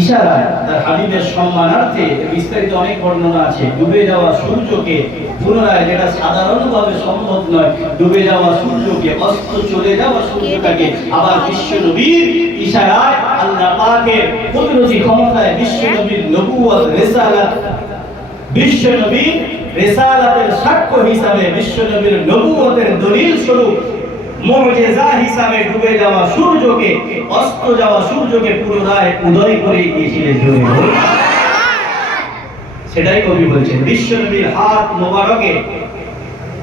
ইশারায় তার হাবিবের সম্মানার্থে বিস্তারিত অনেক বর্ণনা আছে। ডুবে যাওয়া সূর্যকে পুনরায়, যেটা সাধারণভাবে সম্ভব নয়, ডুবে যাওয়া সূর্যকে, অস্ত চলে যাওয়া সূর্যটাকে আবার বিশ্ব নবীর ইশারায় আল্লাহ পাকের কুদরতি ক্ষমতায় বিশ্ব নবীর নবুয়ত রিসালাত, বিশ্ব নবীর রিসালাতের সাক্ষ্য হিসাবে, বিশ্ব নবীর নবুয়তের দলিল স্বরূপ মুজিজা হিসাবে ডুবে যাওয়া সূর্যকে, অস্ত যাওয়া সূর্যকে পুনরায় উদয় করে দিয়েছিলেন। সেটাই কবি বলছেন। বিশ্বনবীর হাত মোবারকে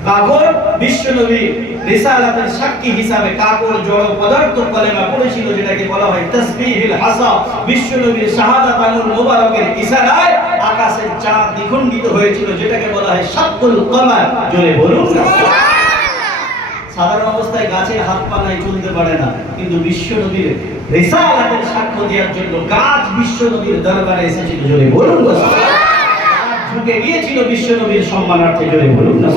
কাগজ, বিশ্বনবীর রিসালাতের সাক্ষী হিসাবে কাগজ জড় পদার্থ কলেমা পড়েছিল, যেটাকে বলা হয় তাসবিহুল হাসা। বিশ্বনবীর শাহাদাত আঙ্গুল মোবারকের ইশারায় আকাশের চাঁদ দ্বিখণ্ডিত হয়েছিল, যেটাকে বলা হয় শাক্কুল কমার। জোরে বলুন। সাধারণ অবস্থায় গাছের হাত পা নাই, চলতে পারে না, কিন্তু বিশ্বনবীর রিসালাতের সাক্ষ্য দেওয়ার জন্য গাছ বিশ্বনবীর দরবারে এসেছিল। জোরে বলুন। ঝুঁকে গিয়েছিল বিশ্বনবীর সম্মানার্থে। জোরে বলুন না।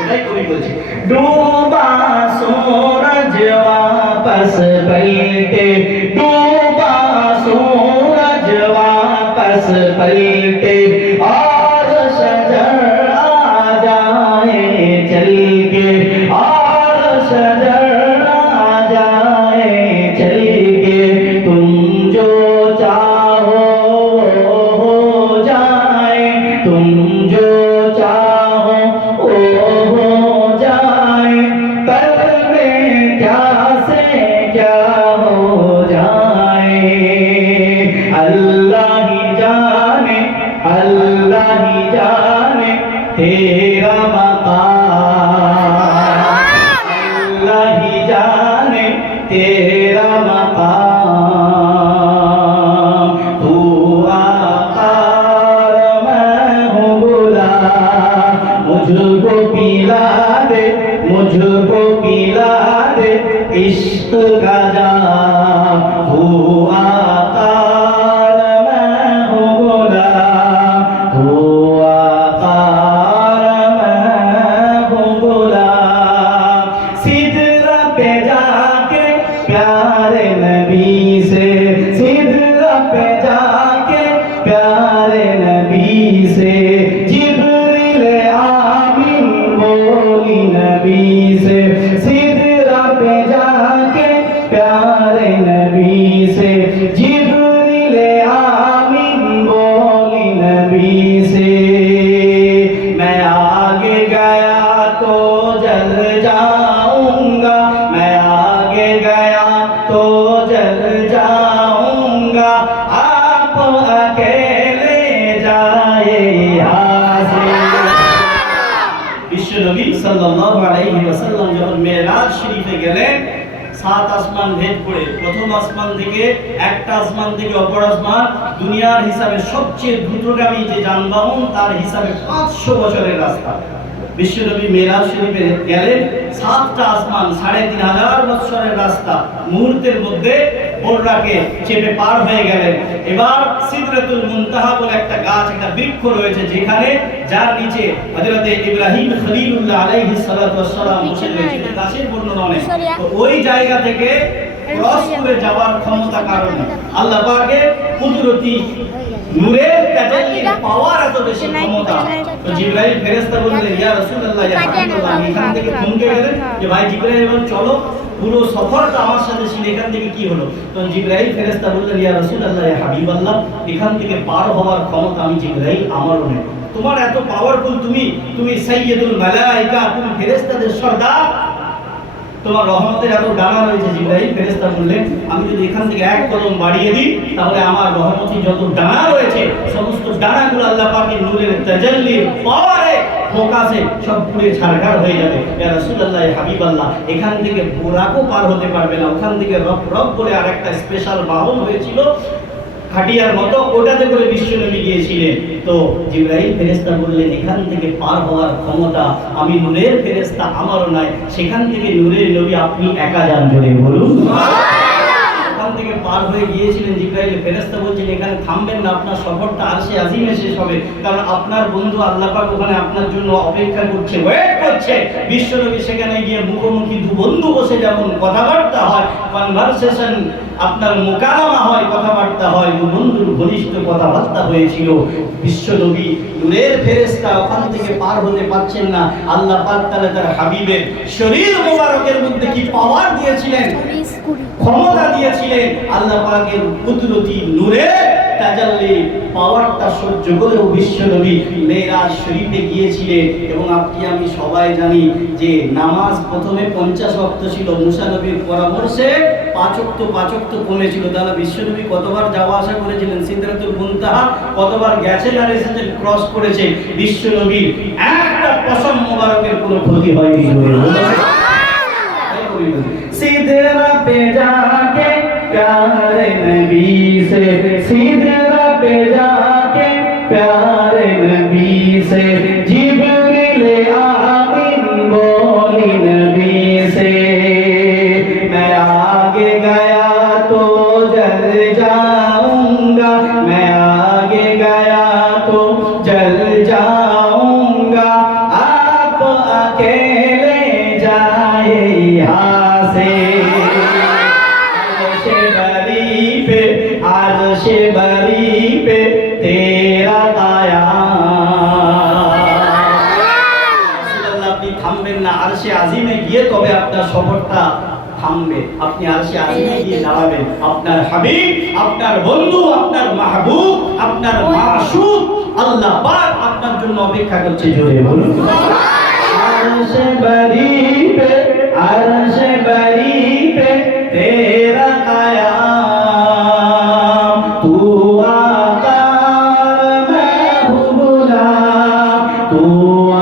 এটাই কবি বলছে, ডুবা সূরজ वापस पलटे, डूबा सूरज वापस पलटे, और शजर आ जाए चल के, और शजर आ जाए चल के, तुम जो चाहो हो जाए, तुम जो चाहो वो हो जाए, कल में क्या से क्या हो जाए, अल्लाह ही जाने, अल्लाह ही जाने तेरा मकाम, अल्लाह ही जाने तेरा मकाम, तू आकार मैं हूँ गुलाम, मुझको पिला दे, मुझको पिला दे इश्क का जाम, तू आकार मैं हूँ गुलाम, तू आकार मैं हूँ गुलाम, सिदरा पे जाके प्यारे नबी से, सिदरा पे जाके प्यारे नबी से, जिब्रील आमीन बोली नबी से, सिदरा पे जाके प्यारे नबी से, जिब्रील आमीन बोली नबी से, मैं आगे गया तो जल जाऊंगा, मैं आगे गया तो जल जाऊंगा, आप अकेले जाए यहाँ से। বিশ্ব নবী সাল্লাল্লাহু আলাইহি ওয়াসাল্লাম যখন মেরাজ শরীফে গেলেন, 7 আসমান ভেদ করে, প্রথম আসমান থেকে, একটা আসমান থেকে অপর আসমান, দুনিয়ার হিসাবে সবচেয়ে দ্রুতগামী যে যানবাহন, তার হিসাবে 500 বছরের রাস্তা। বিশ্বনবী মেরাজ শরীফে গেলেন, 7টা আসমান, 3500 বছরের রাস্তা মুহূর্তের মধ্যে বোররাকে চেপে পার হয়ে গেলেন। এবার সিদরাতুল মুনতাহা বলে একটা গাছ, একটা বৃক্ষ রয়েছে, যেখানে, যার নিচে হযরত ইব্রাহিম খলিলুল্লাহ আলাইহিস সালাতু ওয়াস সালাম বসে রয়েছেন। গাছের বর্ণনা অনেক, তো ওই জায়গা থেকে ক্রস করে যাওয়ার ক্ষমতা কারণে আল্লাহ পাকের কুদরতি নূরের তাজাল্লির পাওয়ার এত বেশি ক্ষমতা। তো জিবরাইল ফেরেশতা বললেন, ইয়া রাসূলুল্লাহ, ইয়া হাবিবাল্লাহ, এখান থেকে থমকে গেলেন যে ভাই জিবরাইল এবার চলো, পুরো সফরটা আমার সাথে ছিল, এখান থেকে কি হলো? তখন জিবরাইল ফেরেশতা বললেন, ইয়া রাসূলুল্লাহ, ইয়া হাবিবাল্লাহ, এখান থেকে পার হওয়ার ক্ষমতা আমি জিবরাইল আমারও নেই। তোমার এত পাওয়ারফুল, তুমি সাইয়্যিদুল মালায়েকা, তুমি ফেরেশতাদের সর্দার, তোমার রহমতের এত ডানা রয়েছে। জিবরাইল ফেরেশতা বললেন, আমি যদি এখান থেকে এক কদম বাড়িয়ে দিই, তাহলে আমার রহমতের যত ডানা রয়েছে, সমস্ত ডানাগুলো আল্লাহ পাকের নূরের তাজাল্লির পাওয়ারে ফোকাসে সব পুড়ে ছারখার হয়ে যাবে। ইয়া রাসূলুল্লাহ, ইয়া হাবিবাল্লাহ, এখান থেকে বোরাকও পার হতে পারবে না। ওখান থেকে রব করে আরেকটা স্পেশাল বাহন হয়েছিল, খাটিয়ার মতো, ওটাতে করে বিশ্বনবী গিয়েছিলেন। তো জিবরাইল ফেরেশতা বললেন, এখান থেকে পার হওয়ার ক্ষমতা আমি নূরের ফেরেশতা আমারও নাই, সেখান থেকে নূরের নবী আপনি একা যান। জোরে বলুন। ওখান থেকে পার হয়ে গিয়েছিলেন জিবরাইল জিবরাইল ফেরেশতা বলছেন এখানে থামবেন না, আপনার সফরটা আরশে আজিমে শেষ হবে, কারণ আপনার বন্ধু আল্লাহ পাক ওখানে আপনার জন্য অপেক্ষা করছে, ওয়েট করছে। বিশ্বনবী সেখানে গিয়ে মুখোমুখি দু বন্ধু বসে যেমন কথাবার্তা হয়, কনভারসেশন আপনার মোকালামা হয়, কথাবার্তা হয়, দু বন্ধুর ঘনিষ্ঠ কথাবার্তা হয়েছিল। বিশ্বনবী নূরের ফেরেশতা ওখান থেকে পার হতে পারছেন না। আল্লাহ পাক তাআলা তার হাবিবের শরীর মোবারকের মধ্যে কি পাওয়ার দিয়েছিলেন, ক্ষমতা দিয়েছিলেন। আল্লাহ পাকের কুদরতি নূরের তাজাল্লি পাওয়ারটা সহ্য করেও বিশ্বনবী মেরাজ শরীফে গিয়েছিলেন। এবং আপনি আমি সবাই জানি যে নামাজ প্রথমে 50 ওয়াক্ত ছিল, মুসা নবীর পরামর্শে 5 ওয়াক্ত কমেছিল। তাহলে বিশ্বনবী কতবার যাওয়া আসা করেছিলেন সিদরাতুল মুনতাহা, কতবার গেছেন আর এসেছেন, ক্রস করেছে। বিশ্বনবীর একটা পশম মোবারকের কোনো ক্ষতি হয়নি। सिदरा पे जाके प्यारे नबी से, सिदरा पे जाके प्यारे नबी से, जिब्रील आमीन बोली नबी से, मैं आगे गया तो जल जाऊंगा, मैं आगे गया तो जल जाऊंगा, आप अकेले जाए यहाँ से, अर्शे बरी पे तेरा कायाम। আপনি থামবেন না, আরশে আজিমে গিয়ে তবে আপনার সফরটা থামবে। আপনি আরশে আজিমে গিয়ে দাঁড়াবেন, আপনার হাবিব, আপনার বন্ধু, আপনার মাহবুব, আপনার মাশুক আল্লাহ পাক আপনার জন্য অপেক্ষা করছে। জোরে বলুন अर्शे बरी पे, अर्शे बरी पे तेरा कायाम, तू आकार मैं हूँ गुलाम, तू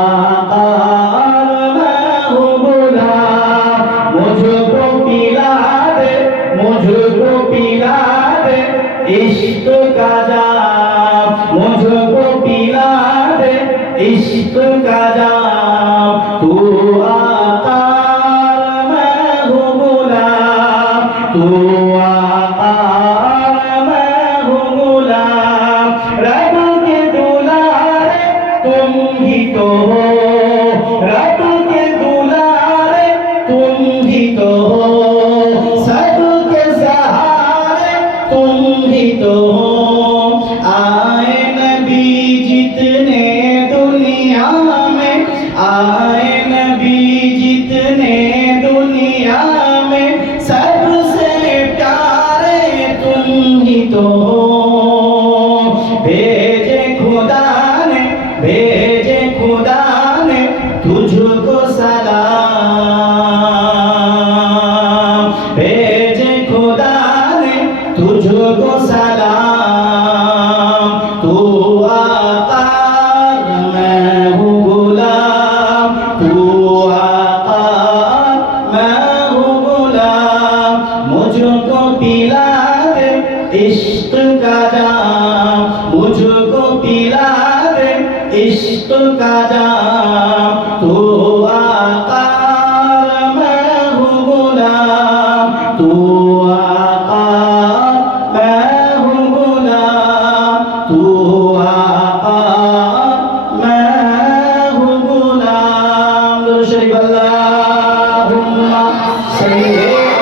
आकार मैं हूँ गुलाम, मुझको पिला दे, मुझको पिला दे इश्क का जाम, मुझको पिला दे इश्क का जाम, तू आकार मैं हूँ गुलाम, तू आकार मैं हूँ गुलाम, रब के दुलारे तुम ही तो हो, रब के दुलारे तुम ही तो हो, सबके सहारे तुम ही तो हो, आए नबी जितने दुनिया में, आए नबी जितने दुनिया में, सबसे प्यारे तुम ही तो हो, भेजे खुदा ने, भेजे खुदा ने तुझको सलाम, भेजे खुदा ने तुझको सलाम, तू आकार मैं हूँ गुलाम, तू आकार मैं हूँ गुलाम, मुझको पिला दे इश्क का जाम, मुझको पिला दे इश्क का जाम, तू आकार मैं हूँ गुलाम, तू आकार मैं हूँ गुलाम, तू आकार मैं हूँ गुलाम। दुरूद शरीफ अल्लाहुम्मा सल्ली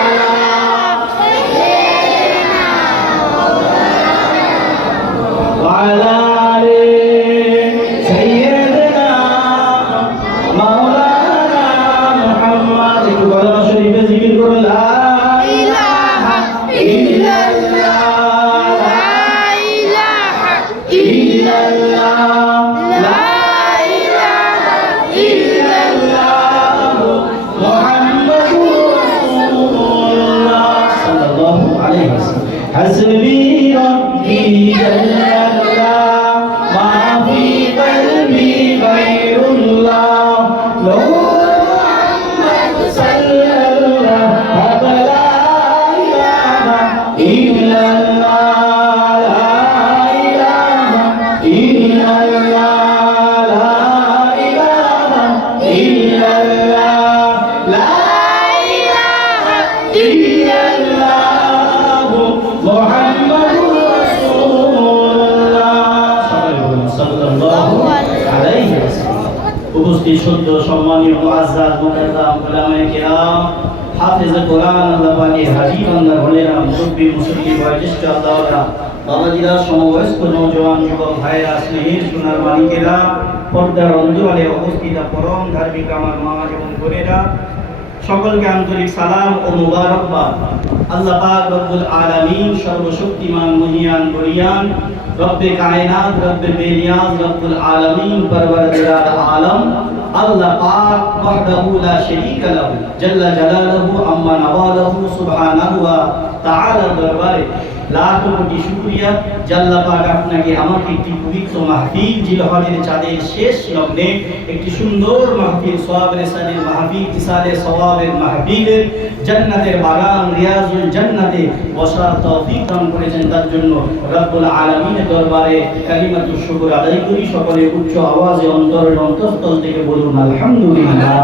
अला वाला सैयदना मौलाना मुहम्मद। একটু গলা শরীফে জিকির করুন, লা ইলাহা ইল্লাল্লাহ, লা ইলাহা ইল্লাল্লাহ, লা ইলাহা ইল্লাল্লাহ, মুহাম্মাদুর রাসূলুল্লাহ সাল্লাল্লাহু আলাইহি ওয়াসাল্লাম। হাসবি রব্বি জাল্লাল্লাহ, মা ফি কলবি গায়রুল্লাহ, নূর মুহাম্মদ সাল্লাল্লাহু লা ইলাহা ইল্লাল্লাহ, লা ইলাহা ইল্লাল্লাহ, লা ইলাহা ইল্লাল্লাহ, লা ইলাহা ইল্লাল্লাহ, মুহাম্মাদুর উপস্থিত সদ্য সম্মানীয় মুআজ্জাজ মুকাররম উলামায়ে কিরাম, হাফেজে কোরআন, আল্লাহ পাকের হাজী বান্দা ভোলেরা, মুরব্বী মুসল্লি বয়োজ্যেষ্ঠ আল্লাহওয়ালা, বাবাজিরা, সমবয়স্ক নওজওয়ান যুবক ভাইরা, স্নেহের সোনার মালিকেরা, পর্দার অন্তরালে উপস্থিত পরম ধার্মিক আমার মা এবং বোনেরা, সকলকে আন্তরিক সালাম ও মুবারকবাদ। আল্লাহ পাক রব্বুল আলামিন, সর্বশক্তিমান, মুহিয়ান, বরিয়ান, রব্বে কায়নাত, রব্বে বেনিয়াজ, রব্বুল আলামিন, পরওয়ারদিগার আলম আল্লাহ পাক ওয়াহদাহু লা শারীকা লাহু জাল্লা জালালুহু আম্মা নাওয়ালাহু সুবহানাহু ওয়া তাআলা দরবারে লাখ কোটি শুকরিয়া। আল্লাহ পাক আপনাকে আমাকে একটি পবিত্র মাহফিল, জিলহজের চাঁদের শেষ লগ্নে একটি সুন্দর মাহফিল, সওয়াবের সানের মাহফিল, ইসালে সওয়াবের মাহফিলের, জান্নাতের বাগান, রিয়াজুল জান্নাতে বসার তৌফিক দান করেছেন। তার জন্য রব্বুল আলামিনের দরবারে কালিমাতুশ শুকর আদায় করি। সকলে উচ্চ আওয়াজে অন্তরের অন্তঃস্থল থেকে বলুন আলহামদুলিল্লাহ।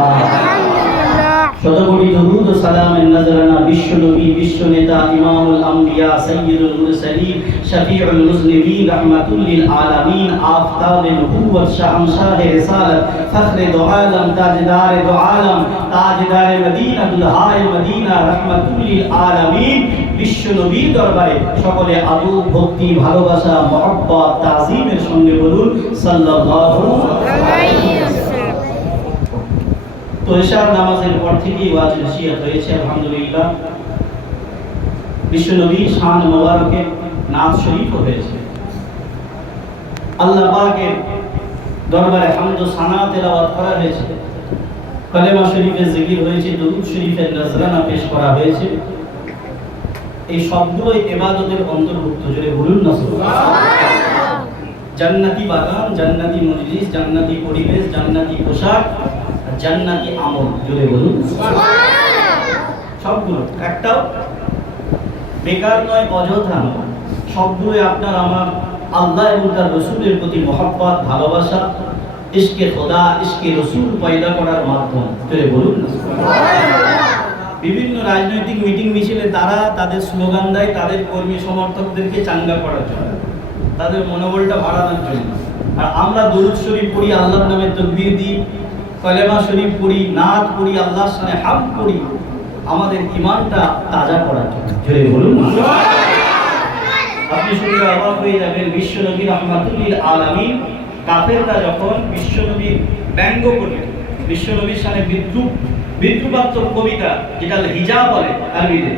শতকোটি দরুদ ও সালামের নজরানা বিশ্ব নবী, বিশ্ব নেতা, ইমামুল আম্বিয়া, সাইয়্যিদুল মুরসালিন, শফিউল মুজনিবিন, রাহমাতুল লিল আলামিন, আফতাবে নবুওয়াত, শাহনশাহে রিসালাত, ফখরে দো আলম, তাজদারে দো আলম, তাজদারে মদিনা, দুলহায়ে মদিনা, রাহমাতুল লিল আলামিন বিশ্ব নবীর দরবারে সকলে আদব, ভক্তি, ভালোবাসা, মহব্বত, তাজিমের সঙ্গে বলুন সাল্লাল্লাহু আলাইহি ওয়াসাল্লাম। তো এশার নামাজের পর থেকেই ওয়াজ নসিহত হয়েছে আলহামদুলিল্লাহ। বিশ্বনবী শান মোবারকে নাত শরীফ হয়েছে। আল্লাহ পাকের দরবারে হামদ ও সানা তেলাওয়াত করা হয়েছে, কালেমা শরীফের জিকির হয়েছে, দরুদ শরীফের নজরানা পেশ করা হয়েছে। এই সবগুলোই ইবাদতের অন্তর্ভুক্ত। জোরে বলুন না সুবহানাল্লাহ। জান্নাতি বাগান, জান্নাতি মজলিস, জান্নাতি পরিবেশ, জান্নাতি পোশাক, জান্নাতি আমল। জোরে বলুন সুবহানাল্লাহ। সবগুলো একটাও বেকার নয়, অযথা নয়। সবগুলোই আপনার আমার আল্লাহ এবং তার রাসূলের প্রতি মহব্বত, ভালোবাসা, ইশকে খোদা, ইশকে রাসূল পয়দা করার মাধ্যম। জোরে বলুন সুবহানাল্লাহ। বিভিন্ন রাজনৈতিক মিটিং মিছিলে তারা তাদের স্লোগান দেয় তাদের কর্মী সমর্থকদেরকে চাঙ্গা করার জন্য, তাদের মনোবলটা বাড়ানোর জন্য। আর আমরা দরুদ শরীফ পড়ি, আল্লাহর নামে তাকবীর দিই, কালেমা শরীফ পড়ি, নাত পড়ি, আল্লাহর সামনে হামদ করি আমাদের ঈমানটা তাজা করার জন্য। জোরে বলুন সুবহানাল্লাহ। আপনি শুনলে অবাক হয়ে যাবেন, বিশ্বনবী রাহমাতুল লিল আলামিন কাফেররা যখন বিশ্বনবীর ব্যঙ্গ করবে, বিশ্বনবীর সামনে বিদ্রুপাত্মক কবিতা, যেটা হিজা বলে আরবিতে,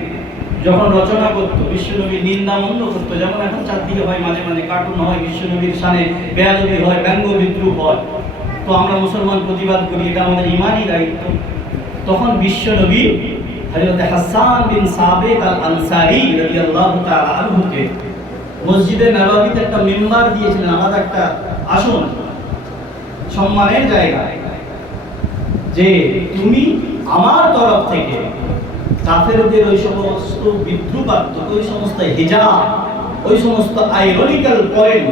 যখন রচনা করতো, বিশ্বনবীর নিন্দা মন্দ করতো, যেমন এখন চারদিকে হয়, মাঝে মাঝে কার্টুন হয়, বিশ্বনবীর সামনে বেয়াদবি হয়, ব্যঙ্গ বিদ্রুপ হয়, তো আমরা মুসলমান প্রতিবাদ করি, এটা আমাদের ইমানি দায়িত্ব। তখন বিশ্বনবী হযরত হাসান বিন সাবিত আল আনসারী রাদিয়াল্লাহু তাআলা আনহুকে মসজিদে নববীতে একটা মিম্বার দিয়েছিলেন, আলাদা একটা আসন, সম্মানের জায়গা, যে তুমি আমার তরফ থেকে কাফেরদের ওই সমস্ত বিদ্রুপাত্মক, ওই সমস্ত হিজা, ওই সমস্ত আইরনিক্যাল পয়েন্ট,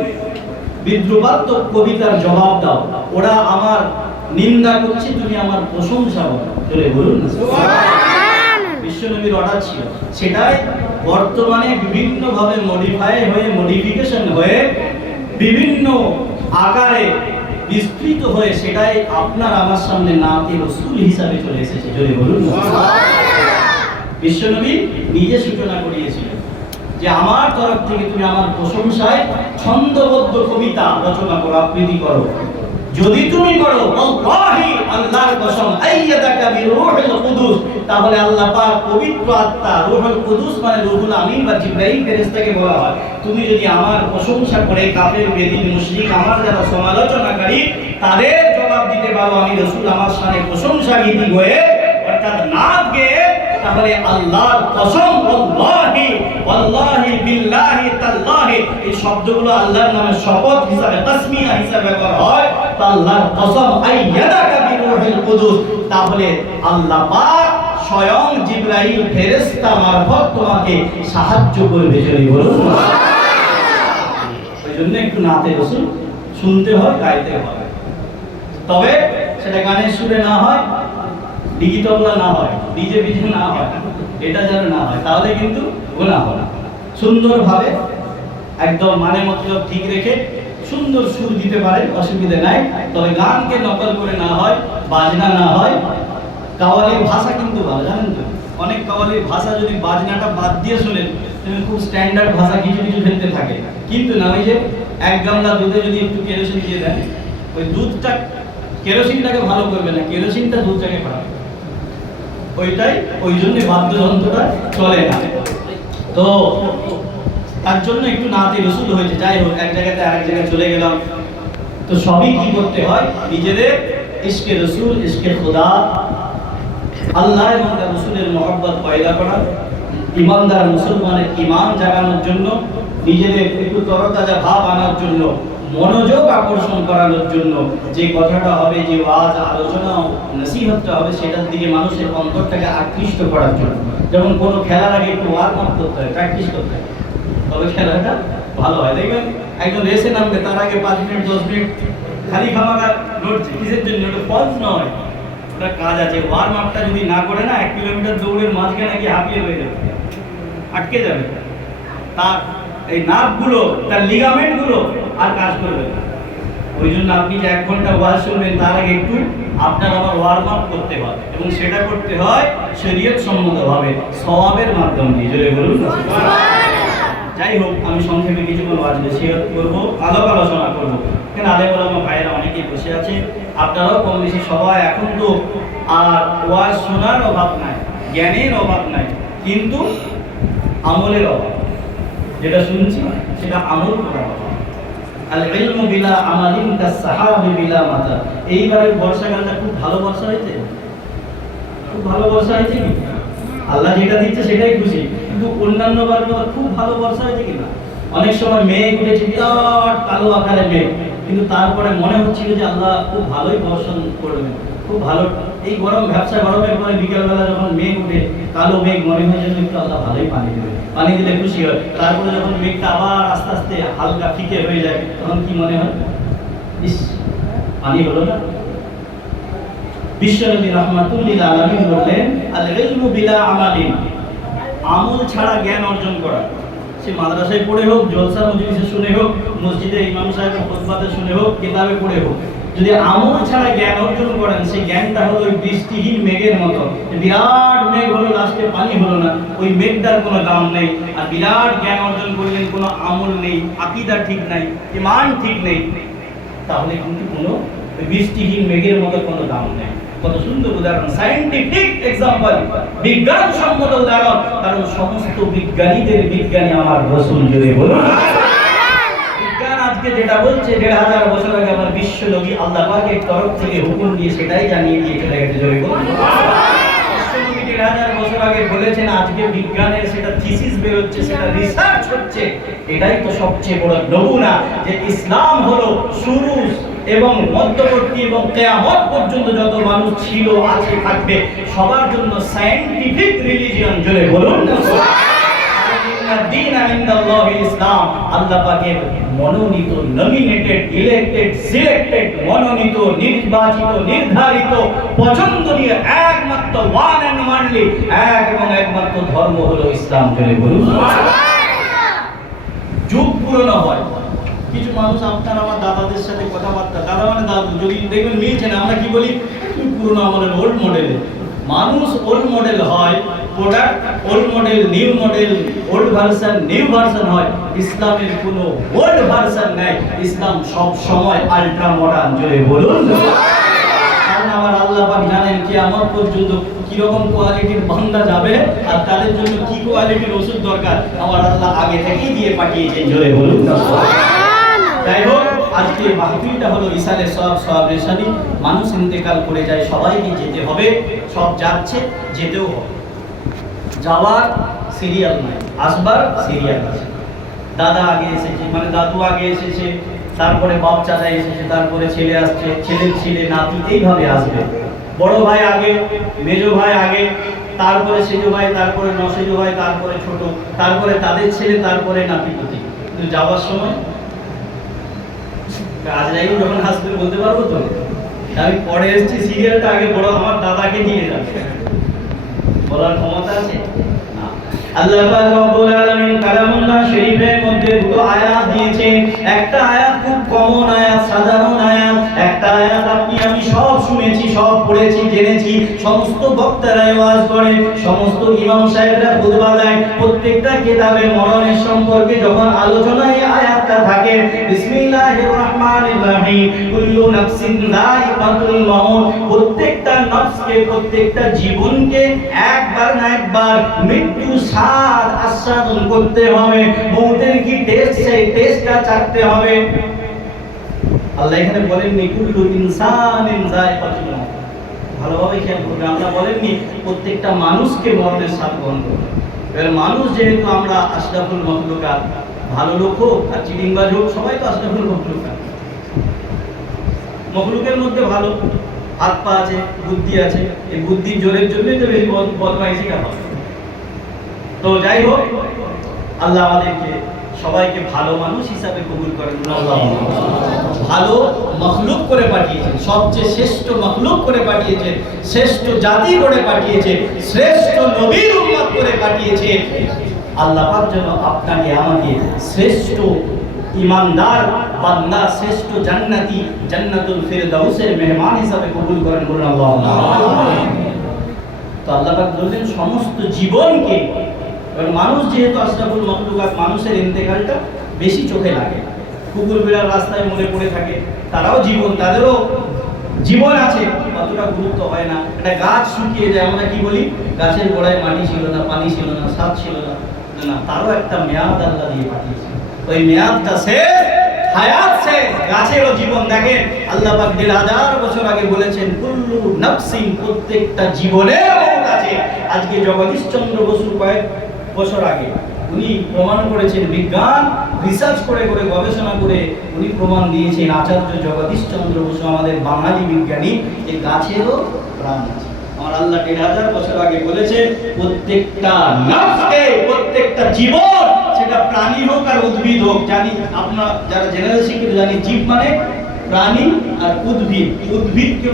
বিদ্রুপাত্মক কবিতার জবাব দাও। ওরা আমার নিন্দা করছে, তুমি আমার প্রশংসা করো। জোরে বলুন সুবহানাল্লাহ। বিশ্বনবীর অর্ডার ছিল, সেটাই বর্তমানে বিভিন্ন ভাবে মডিফাই হয়ে, মডিফিকেশন হয়ে, বিভিন্ন আকারে বিস্তৃত হয়ে, সেটাই আপনার আমার সামনে নাতে রাসূল হিসাবে চলে এসেছে। জোরে বলুন সুবহানাল্লাহ। বিশ্বনবী নিজে সূচনা করিয়েছিলেন যে আমার তরফ থেকে তুমি আমার প্রশংসায় ছন্দবদ্ধ কবিতা রচনা করো, আবৃত্তি করো। যদি তুমি করো, আল্লাহি, আল্লাহর কসম, আইয়াদাকা বিরূহুল কুদুস, তাহলে আল্লাহ পাক পবিত্র আত্মা, রূহুল কুদুস মানে রূহুল আমিন বা জিবরাইল ফেরেশতাকে বলা হয়, তুমি যদি আমার প্রশংসা করে কাফের, বেদিন, মুশরিক, আমার যারা সমালোচনাকারী, তাদের জবাব দিতে পারো আমি রাসূল আমার শানে প্রশংসা গীতি গেয়ে, অর্থাৎ নাত গেয়ে, তাহলে আল্লাহর কসম, আল্লাহি, ওয়াল্লাহি, বিল্লাহি, তাল্লাহি, এই শব্দগুলো আল্লাহর নামে শপথ হিসাবে, তাসমিয়া হিসাবে ব্যবহার হয়। তো আল্লাহর কসম, আইয়াদাকা বিরূহুল কুদুস, তাহলে আল্লাহ পাক স্বয়ং জিবরাইল ফেরেশতা মারফত তোমাকে সাহায্য করবে। যদি বলুন সুবহানাল্লাহ। ওইজন্য একটু নাতে রাসূল শুনতে হয়, গাইতে হয়, তবে সেটা গানের সুরে না হয়, ডিগি তবলা না হয়, ডিজে বিজে না হয়, এটা যেন না হয়, তাহলে কিন্তু গুনাহ হবে না। সুন্দরভাবে একদম মানে মতলব ঠিক রেখে সুন্দর সুর দিতে পারে, অসুবিধা নাই, তবে গানকে নকল করে না হয়, বাজনা না হয়। কাওয়ালির ভাষা কিন্তু ভালো, জানেন তো? অনেক কাওয়ালির ভাষা যদি বাজনাটা বাদ দিয়ে শোনেন, খুব স্ট্যান্ডার্ড ভাষা কিছু কিছু ফেলতে থাকে। কিন্তু না, ওই যে এক গামলা দুধে যদি একটু কেরোসিন দিয়ে দেন, ওই দুধটা কেরোসিনটাকে ভালো করবে না, কেরোসিনটা দুধটাকে খারাপ করবে। ওইটাই, ওই জন্য বাদ্যযন্ত্রটা চলে না। তো তার জন্য একটু নাতে রসুল হয়েছে। যাই হোক, এক জায়গাতে আরেক জায়গায় চলে গেলাম। তো সবই কি করতে হয়? নিজেদের ইশকে রসুল, ইশকে খোদা, আল্লাহ এবং তার রসুলের মহব্বত পয়দা করা, ইমানদার মুসলমানের ঈমান জাগানোর জন্য, নিজেদের একটু তরতাজা ভাব আনার জন্য, মনোযোগ আকর্ষণ করানোর জন্য, যে কথাটা হবে, যে ওয়াজ, আলোচনা, নসিহতটা হবে, সেটার দিকে মানুষের অন্তরটাকে আকৃষ্ট করার জন্য। যেমন কোনো খেলার আগে একটু ওয়ার্ম আপ করতে হয়, প্র্যাকটিস করতে হয়, তবে খেলাটা ভালো হয়। দেখবেন একজন রেসে নামবে, তার আগে 5 মিনিট 10 মিনিট খালি খামাখা লড়ছে, কিসের জন্য? ওটা ফলস নয়, ওটা কাজ আছে। ওয়ার্ম আপটা যদি না করে না, 1 কিলোমিটার দৌড়ের মাঝখানে গিয়ে হাঁপিয়ে হয়ে যাবে, আটকে যাবে। তার এই নার্ভগুলো, তার লিগামেন্টগুলো আর কাজ করবে না। ওই জন্য আপনি যে 1 ঘন্টা ওয়াজ শুনবেন, তার আগে একটু আপনার আবার ওয়ার্ম আপ করতে হবে, এবং সেটা করতে হয় শরীয়ত সম্মতভাবে, সওয়াবের মাধ্যমে। জোরে বলুন সুবহানাল্লাহ। যাই হোক, আমি সংক্ষেপে কিছুক্ষণ ওয়াজ নসিহত করবো, আলাপ আলোচনা করবো। এখানে আলেম ওলামা ভাইয়েরা অনেকেই বসে আছে, আপনারাও কম বেশি সবাই। এখন তো আর ওয়াজ শোনার অভাব নাই, জ্ঞানের অভাব নাই, কিন্তু আমলের অভাব। যেটা শুনছি সেটা আমল করা হবে। আল ইলমু বিলা আমালিন কাসসাহাবি বিলা মাতা। এইবারের বর্ষাকালটা খুব ভালো বর্ষা হয়েছে, খুব ভালো বর্ষা হয়েছে কি? আল্লাহ যেটা দিচ্ছে সেটাই খুশি, কিন্তু অন্যান্য বার খুব ভালো বর্ষা হয়েছে কিনা? অনেক সময় মেঘ উঠেছে, বিরাট কালো আকারে মেঘ, কিন্তু তারপরে মনে হচ্ছিল যে আল্লাহ খুব ভালোই বর্ষণ করবেন, খুব ভালো। এই গরম, ব্যবসা গরমের পরে বিকেলবেলা যখন মেঘ উঠে, কালো মেঘ, মনে হয় যেন একটু আল্লাহ ভালোই পানি দেবে, পানি দিলে খুশি হয়। তারপরে যখন মেঘটা আবার আস্তে আস্তে হালকা ফিকে হয়ে যায়, তখন কি মনে হয়? ইস, পানি হলো না। বিশ্বনবী রাহমাতুল লিল আলামিন বললেন, আল ইলমু বিলা আমালিন, আমল ছাড়া জ্ঞান অর্জন করা। সে মাদ্রাসায় পড়ে হোক, জলসা মজলিসে শুনে হোক, মসজিদে ইমাম সাহেবের খুতবাতে শুনে হোক, কিতাবে পড়ে হোক, যদি আমল ছাড়া জ্ঞান অর্জন করেন, সেই জ্ঞানটা হলো ওই বৃষ্টিহীন মেঘের মতো। বিরাট মেঘ হলো, লাস্টে পানি হলো না, ওই মেঘটার কোনো দাম নেই। আর বিরাট জ্ঞান অর্জন করলেন, কোনো আমল নেই, আকীদা ঠিক নাই, ঈমান ঠিক নেই, তাহলে কিন্তু কোনো বৃষ্টিহীন মেঘের মতো কোনো দাম নেই। কত সুন্দর উদাহরণ, সায়েন্টিফিক এক্সাম্পল, বিজ্ঞান সম্মত উদাহরণ। কারণ সমস্ত বিজ্ঞানীদের বিজ্ঞানী আমার রাসূল। জোরে বলুন বিজ্ঞান আজকে যেটা বলছে, 1500 বছর আগে আমার বিশ্ব নবী আল্লাহ পাকের তরফ থেকে হুকুম দিয়ে সেটাই জানিয়ে দিয়ে চলে গেছে। জোরে বলুন বিশ্ব নবী 1500 বছর আগে বলেছেন, আজকে বিজ্ঞানের সেটা থিসিস বের হচ্ছে, সেটা রিসার্চ হচ্ছে। এটাই তো সবচেয়ে বড় নমুনা যে ইসলাম হলো শুরু এবং মধ্যবর্তী এবং কিয়ামত পর্যন্ত যত মানুষ ছিল, আছে, থাকবে, সবার জন্য সায়েন্টিফিক রিলিজিয়ন। জোরে বলুন ইসলাম। আল্লাহ পাকের মনোনীত, নমিনেটেড, ইলেক্টেড, সিলেক্টেড, মনোনীত, নির্বাচিত, নির্ধারিত, পছন্দনীয় একমাত্র ওয়ান এন্ড ওয়ানলি এক এবং একমাত্র ধর্ম হলো ইসলাম। জোরে বলুন যুগ পুরনো হয়, কিছু মানুষ আপনার আমার দাদাদের সাথে কথাবার্তা, দাদা মানে দাদু, যদি দেখবেন মিলছে না, আমরা কি বলি? পুরনো আমলের, ওল্ড মডেলের মানুষ। ওল্ড মডেল হয় product, old model, new model, old version, new version হয়। ইসলামের কোনো ওল্ড ভার্সন নাই, ইসলাম সব সময় আল্ট্রা মডার্ন। জোরে বলুন কারণ আমার আল্লাহ পাক জানেন কিয়ামত পর্যন্ত কিরকম কোয়ালিটির বান্দা যাবে, আর তাদের জন্য কি কোয়ালিটির ওষুধ দরকার আমার আল্লাহ আগে থেকেই দিয়ে পাঠিয়েছেন। জোরে বলুন যাই হোক, আজকে মাহফিলটা হলো ইসালে সওয়াব রেশানি। মানুষ ইন্তেকাল করে যায়, সবাইকে যেতে হবে, সব যাচ্ছে, যেতেও হবে। যাওয়ার সিরিয়াল নাই, আসবার সিরিয়াল আছে। দাদা আগে এসেছে, মানে দাদু আগে এসেছে, তারপরে বাপ চাচা এসেছে, তারপরে ছেলে আসছে, ছেলের ছেলে, নাতি, এইভাবে আসবে। বড় ভাই আগে, মেজো ভাই আগে, তারপরে সেজো ভাই, তারপরে নসেজো ভাই, তারপরে ছোট, তারপরে তাদের ছেলে, তারপরে নাতি পুতি। কিন্তু যাওয়ার সময় আজরাইল যখন আসবে বলতে পারবো তো আমি পরে এসেছি, সিরিয়ালটা আগে বড় আমার দাদাকে দিয়ে যাবে, বলার ক্ষমতা আছে না। আল্লাহ পাক রব্বুল আলামিন কালামুল্লাহ শরীফের মধ্যে দুটো আয়াত দিয়েছেন। একটা আয়াত খুব কমন আয়াত, সাধারণ আয়াত। একটা আয়াত আপনি আমি সব শুনেছি, সব পড়েছি, জেনেছি। সমস্ত বক্তারা ওয়াজ করে, সমস্ত ইমাম সাহেবরা খুতবা দেয়। প্রত্যেকটা কিতাবে মরণের সম্পর্কে যখন আলোচনা এই আয়াতটা থাকে, বিসমিল্লাহির রাহমানির রহিম, কুল্লু নাফসিন যায়িকাতুল মাউত, প্রত্যেকটা নফসকে, প্রত্যেকটা জীবনকে একবার না একবার মৃত্যু স্বাদ আস্বাদন করতে হবে। মৌতের কি টেস্ট, সেই টেস্টটা চাখতে হবে। আল্লাহ এখানে বলেননি কুল্লু ইনসানিন যায়িকাতুল মাউত, ভালোভাবে খেয়াল করবেন। আমরা বলেননি প্রত্যেকটা মানুষকে মরণের স্বাদ গ্রহণ করবে। এবার মানুষ যেহেতু আমরা আশরাফুল মাখলুকাত, ভালো লোক হোক আর চিটিংবাজ হোক, সবাই তো আশরাফুল মাখলুকাত। মখলুকের মধ্যে ভালো, হাত পা আছে, বুদ্ধি আছে। এই বুদ্ধির জোরের জন্যই তো বেশি বদমাইশিটা হয়। তো যাই হোক, আল্লাহ আমাদেরকে সবাইকে ভালো মানুষ হিসাবে কবুল করেন। ভালো মখলুক করে পাঠিয়েছেন, সবচেয়ে শ্রেষ্ঠ মখলুক করে পাঠিয়েছেন, শ্রেষ্ঠ জাতি করে পাঠিয়েছেন, শ্রেষ্ঠ নবীর উম্মত করে পাঠিয়েছেন। আল্লাহ পাক যেন আপনাকে আমাকে শ্রেষ্ঠ ইমানদার বান্দা, শ্রেষ্ঠ জান্নাতি, জান্নাতুল ফিরদাউসের মেহমান হিসাবে কবুল করেন। বলুন আল্লাহুম্মা আমিন। তো আল্লাহ পাক বলেন সমস্ত জীবনকে, কারণ মানুষ যেহেতু আশরাফুল মাখলুকাত, মানুষের ইন্তেকালটা বেশি চোখে লাগে। কুকুর বিড়াল রাস্তায় মরে পড়ে থাকে, তারাও জীবন, তাদেরও জীবন আছে, অতটা গুরুত্ব হয় না। একটা গাছ শুকিয়ে যায়, আমরা কি বলি? গাছের গোড়ায় মাটি ছিল না, পানি ছিল না, স্বাদ ছিল না। না, তারও একটা মেয়াদ আল্লাহ দিয়ে পাঠিয়েছে। ওই মেয়াদটা শেষ, হায়াত শেষ, গাছেরও জীবন। দেখেন আল্লাহ পাক ১,৫০০ বছর আগে বলেছেন কুল্লু নাফসিন, প্রত্যেকটা জীবনের মৌত আছে। আজকে জগদীশচন্দ্র বসু কয়েক বছর আগে উনি প্রমাণ করেছেন, বিজ্ঞান রিসার্চ করে করে, গবেষণা করে উনি প্রমাণ দিয়েছেন, আচার্য জগদীশচন্দ্র বসু আমাদের বাঙালি বিজ্ঞানী, যে গাছেরও প্রাণ আছে। আমার আল্লাহ ১,৫০০ বছর আগে বলেছে প্রত্যেকটা নফসকে, প্রত্যেকটা জীবন, সেটা প্রাণী হোক আর উদ্ভিদ হোক। জানি আপনারা যারা জেনারেল শিক্ষিত জানি, জীব মানে প্রাণী আর উদ্ভিদ। উদ্ভিদকে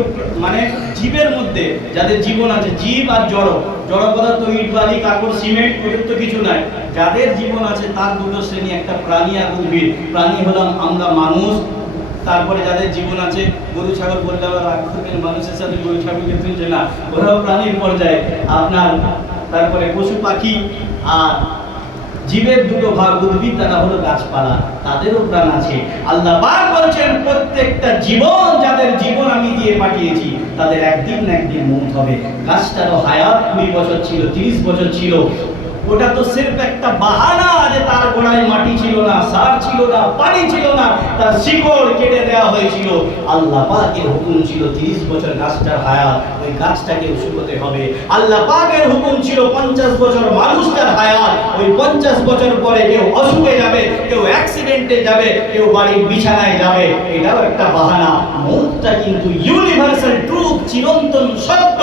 মানে জীবের মধ্যে যাদের জীবন আছে, জীব আর জড়, জড় পদার্থ ইট বালি কাগজ সিমেন্ট, ওদের তো কিছু নাই। যাদের জীবন আছে তার দুটো শ্রেণী, একটা প্রাণী আর উদ্ভিদ। প্রাণী হলাম আমরা মানুষ, তারপরে যাদের জীবন আছে গরু ছাগল, বললে আবার রাগ করবেন, মানুষের সাথে গরু ছাগলকে তুলছে না, ওরাও প্রাণীর পর্যায়ে আপনার। তারপরে পশু পাখি, আর জীবের দুটো ভাগ, উদ্ভিদ, তারা হলো গাছপালা, তাদেরও প্রাণ আছে। আল্লাহ পাক বলছেন প্রত্যেকটা জীবন, যাদের জীবন আমি দিয়ে পাঠিয়েছি, তাদের একদিন না একদিন মৌত হবে। গাছটারও হায়াত ২০ বছর ছিল, ৩০ বছর ছিল। ওটা তো সির্ফ একটা বাহানা যে তার গোড়ায় মাটি ছিল না, সার ছিল না, পানি ছিল না, তার শিকড় কেটে দেওয়া হয়েছিল। আল্লাহ পাকের হুকুম ছিল ৩০ বছর গাছটার হায়াত, ওই গাছটাকে শুকোতে হবে। আল্লাহ পাকের হুকুম ছিল ৫০ বছর মানুষটার হায়াত, ওই ৫০ বছর পরে কেউ অসুখে যাবে, কেউ অ্যাক্সিডেন্টে যাবে, কেউ বাড়ির বিছানায় যাবে। এটাও একটা বাহানা। মৌতটা কিন্তু ইউনিভার্সাল ট্রুথ, চিরন্তন সত্য।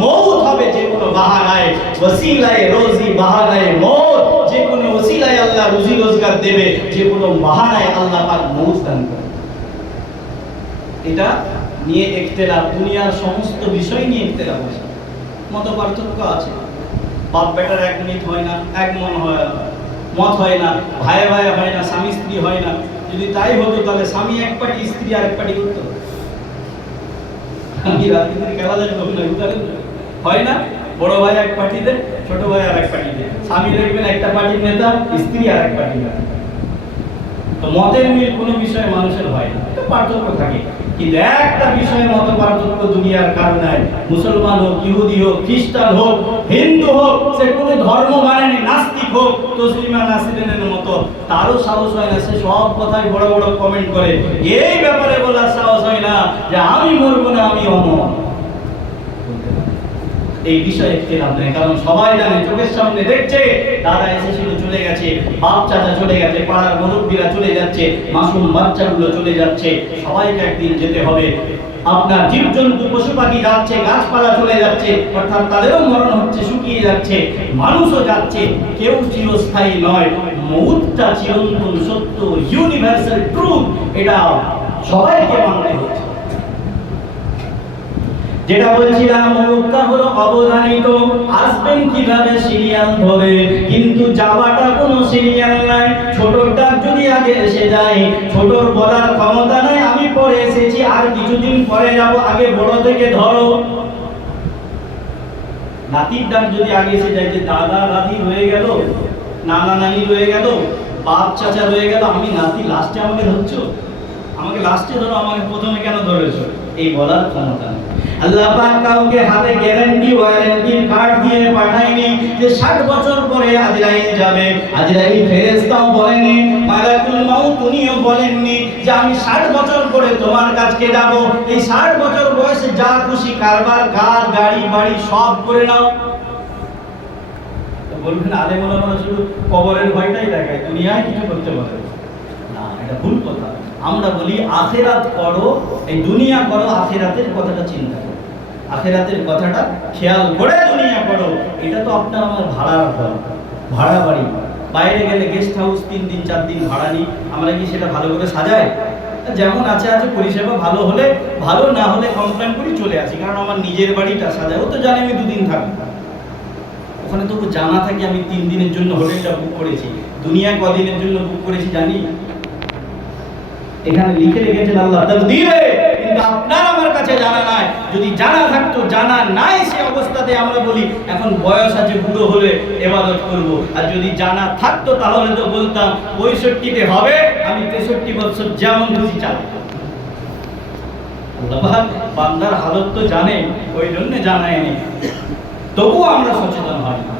মৌত হবে যে কোনো বাহানায়, ওসিলায়ে রোজি বাহানায় মৌত, যে কোনো ওসিলায় আল্লাহ রুজি রোজগার দেবে, যে কোনো বাহানায় আল্লাহ পাক মৌত দান করে। এটা নিয়ে ইখতিলাফ, দুনিয়ার সমস্ত বিষয় নিয়ে ইখতিলাফ আছে, মত পার্থক্য আছে। বাপ বেটার এক মিনিট হয় না, এক মন হয় না, মত হয় না, ভাই ভাই হয় না, স্বামী স্ত্রী হয় না। যদি তাই হতো তাহলে স্বামী এক পার্টি, স্ত্রী আর এক পার্টি করতো। আমি রাজনীতির খেলা জানি হয় না, বড় ভাই এক পার্টিতে, ছোট ভাই আর এক পার্টিতে, স্বামী দেখবেন একটা পার্টির নেতা, স্ত্রী আর এক পার্টির নেতা। তো মতের মিল কোনো বিষয়ে মানুষের হয় না, পার্থক্য থাকে। কিন্তু একটা বিষয়ে মত পার্থক্য দুনিয়ার কারণ নাই। মুসলমান হোক, ইহুদি হোক, খ্রিস্টান হোক, হিন্দু হোক, সে কোনো ধর্ম মানেনি, নাস্তিক হোক, তসলিমা নাসরিনের মতো, তারও সাহস হয় না, সে সব কথাই বড় বড় কমেন্ট করে। এই ব্যাপারে বলার সাহস হয় না যে আমি মরবো না, আমি অমর। এই বিষয়ে ইখতিলাফ নেই, কারণ সবাই জানে, চোখের সামনে দেখছে, দাদা এসেছিল চলে গেছে, বাপ চাচা চলে গেছে, পাড়ার মুরব্বীরা চলে যাচ্ছে, মাসুম বাচ্চাগুলো চলে যাচ্ছে, সবাইকে একদিন যেতে হবে। আপনার জীবজন্তু পশু পাখি যাচ্ছে, গাছপালা চলে যাচ্ছে, অর্থাৎ তাদেরও মরণ হচ্ছে, শুকিয়ে যাচ্ছে, মানুষও যাচ্ছে, কেউ চিরস্থায়ী নয়। মৌতটা চিরন্তন সত্য, ইউনিভার্সাল ট্রুথ, এটা সবাইকে মানতে হচ্ছে। যেটা বলছিলাম, মৌতটা হলো অবধারিত, আসবেন কিভাবে সিরিয়াল ধরে, কিন্তু কিন্তু যাওয়াটা কোনো সিরিয়াল নাই। ছোটটা যদি আগে এসে যায়, ছোটর বলার ক্ষমতা নাই আমি পরে এসেছি আর কিছুদিন পরে যাব, আগে বড় থেকে ধরো। নাতির ডাক যদি আগে এসে যায়, যে দাদা দাদি রয়ে গেল, নানা নানি রয়ে গেল, বাপ চাচা রয়ে গেল, আমি নাতি লাস্টে আমাকে ধরছো, আমাকে লাস্টে ধরো, আমাকে প্রথমে কেন ধরেছো, এই বলার ক্ষমতা নেই। আল্লাহ পাক কাউকে হাতে গ্যারান্টি ওয়ারেন্টি কার্ড দিয়ে পাঠায়নি যে 60 বছর পরে আজরাইল যাবে। আজরাইল ফেরেশতাও বলেনি, মালাকুল মাউত উনিও বলেননি যে আমি 60 বছর পরে তোমার কাছে যাব, এই 60 বছর বয়সে যা খুশি কারবার, কাজ, গাড়ি বাড়ি সব করে নাও। তো বলবেন আলেম ওলামারা শুধু কবরের ভয়টাই দেখায়, দুনিয়ায় কিছু করতে পারে না, এটা ভুল কথা। আমরা বলি আখিরাত করো, এই দুনিয়া করো, আখিরাতের কথাটা চিন্তা করো, আখিরাতের কথাটা খেয়াল করে দুনিয়া করো। এটা তো আপনার আমার ভাড়ার ঘর, ভাড়া বাড়ি, বাইরে গেলে গেস্ট হাউস 3 দিন 4 দিন ভাড়া নিই, আমরা কি সেটা ভালো করে সাজাই? যেমন আছে আছে, পরিষেবা ভালো হলে ভালো, না হলে কমপ্লেন করি চলে আসি, কারণ আমার নিজের বাড়িটা সাজাই, ও তো জানে আমি 2 দিন থাকবো ওখানে, তবু জানা থাকে আমি 3 দিনের জন্য হোটেলটা বুক করেছি। দুনিয়া কদিনের জন্য বুক করেছি জানি? এখানে লিখে রেখেছেন আল্লাহ তাকদীরে, কিন্তু আপনার আমার কাছে জানা নাই। যদি জানা থাকতো, জানা নাই, সে অবস্থাতে আমরা বলি এখন বয়স আছে, বুড়ো হলে ইবাদত করব। আর যদি জানা থাকতো তাহলে তো বলতাম 65-তে হবে, আমি 63 বছর যেমন খুশি চালাবো। আল্লাহ পাক বান্দার হালত তো জানে, ওই জন্য জানায়নি, তবুও আমরা সচেতন হই না।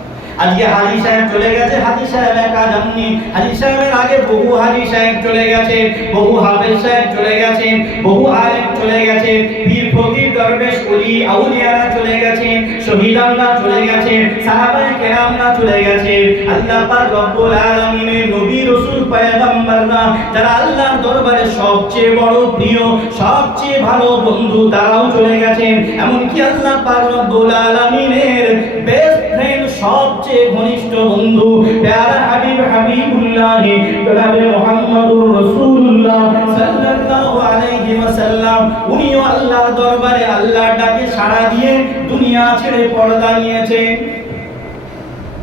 আজকে হাজী সাহেব চলে গেছে, হাজী সাহেব একা যাননি, হাজী সাহেবের আগে বহু হাজী সাহেব চলে গেছে, বহু হাফেজ সাহেব চলে গেছে, বহু আলেম চলে গেছে, পীর ফকির দরবেশ ওলি আউলিয়ারা চলে গেছে, শহীদানরা চলে গেছে, সাহাবায়ে কেরামরা চলে গেছে। আল্লাহ পাক রব্বুল আলামিনের নবী রাসূল পয়গম্বররা, যারা আল্লাহর দরবারে সবচেয়ে বড় প্রিয়, সবচেয়ে ভালো বন্ধু, তারাও চলে গেছেন। এমনকি আল্লাহ পাক রব্বুল আলামিনের বেস্ট ফ্রেন্ড, সবচেয়ে ঘনিষ্ঠ বন্ধু, প্যারা হাবিব হাবিবুল্লাহ জনাবে মুহাম্মদুর রাসূলুল্লাহ সাল্লাল্লাহু আলাইহি ওয়াসাল্লাম, উনিও আল্লাহর দরবারে আল্লাহর ডাকে সাড়া দিয়ে দুনিয়া ছেড়ে পর্দা নিয়েছেন।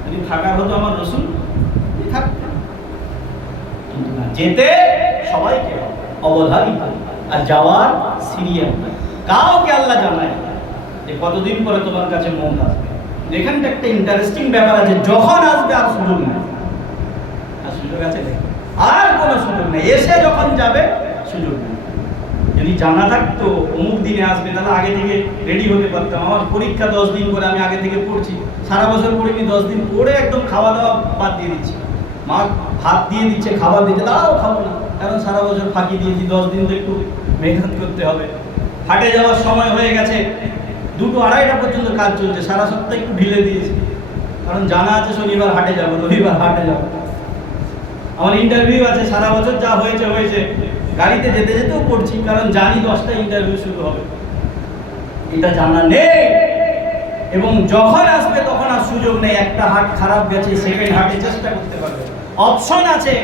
যদি থাকার হতো আমার রাসূল থাকতেন, কিন্তু না, যেতে সবাইকে অবধারিত, আর যাওয়ার সিরিয়াল নাই। কাউকে আল্লাহ জানায় যে কতদিন পরে তোমার কাছে মওত আসবে। এখানটা একটা ইন্টারেস্টিং ব্যাপার আছে, যখন আসবে আর সুযোগ নেই, আর সুযোগ আছে আর কোনো সুযোগ নেই, এসে যখন যাবে সুযোগ নেই। যদি জানা থাকতো অমুক দিনে আসবে, তাহলে আগে থেকে রেডি হতে পারতাম। আমার পরীক্ষা 10 দিন করে, আমি আগে থেকে পড়ছি, সারা বছর পড়িনি, 10 দিন পড়ে একদম খাওয়া দাওয়া বাদ দিয়ে দিচ্ছি। মা ভাত দিয়ে দিচ্ছে, খাবার দিচ্ছে, তাও খাবো না, কারণ সারা বছর ফাঁকি দিয়েছি, 10 দিন তো একটু মেহনত করতে হবে। হাটে যাওয়ার সময় হয়ে গেছে, 2-2-2:30 পর্যন্ত কাজ চলছে, সারা সপ্তাহ একটু ঢিলে দিয়েছি, কারণ জানা আছে শনিবার হাটে যাবো, রবিবার হাটে যাবো। আমার ইন্টারভিউ আছে, সারা বছর যা হয়েছে হয়েছে, গাড়িতে যেতে যেতেও পড়ছি, কারণ জানি 10টা ইন্টারভিউ শুরু হবে। এটা জানা নেই, এবং যখন আসবে তখন আর সুযোগ নেই। একটা হাট খারাপ গেছে, সেকেন্ড হাটে চেষ্টা করতে পারবে, অপশন আছে।